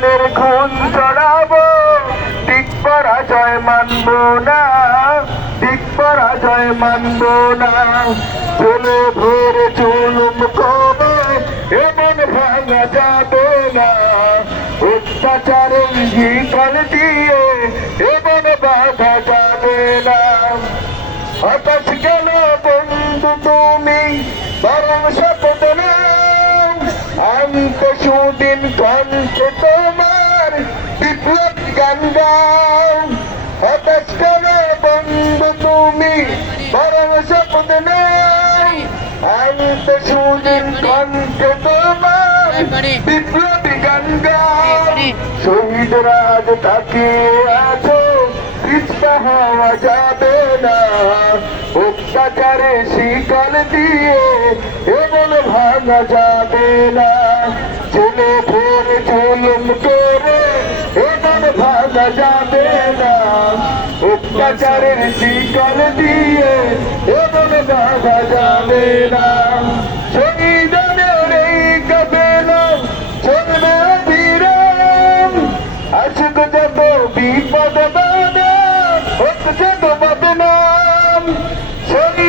প্রাণের খুন চড়াবো, ঠিক পরাজয় মানব না, ঠিক পরাজয় মানব না। চলে ভোরে চুলুম করে এমন ভাঙা যাবে না, অত্যাচারের শিকল দিয়ে এমন বাধা যাবে না। হতাশ গেল বন্ধু তুমি, বরং শপথ নাও, আনতে সুদিন কণ্ঠে তোমার বিপ্লবী গান গাও। হতাশ গেল বন্ধু তুমি, বরং শপথ নাও, আনতে সুদিন কণ্ঠে তোমার বিপ্লবী গান গাও। শহীদরা আজ তাকিয়ে আছো, পিছপা হওয়া যাবে না, অত্যাচারে শিকল দিয়ে এমন ভাঙা যাবে না। ছেলে ভোরে জুলুম করে এমন ভাঙা যাবে না, অত্যাচারের শিকল দিয়ে এমন ভাঙা যাবে না। শহীদের এই কাফেলা চলবে অবিরাম, আসুক যত বিপদ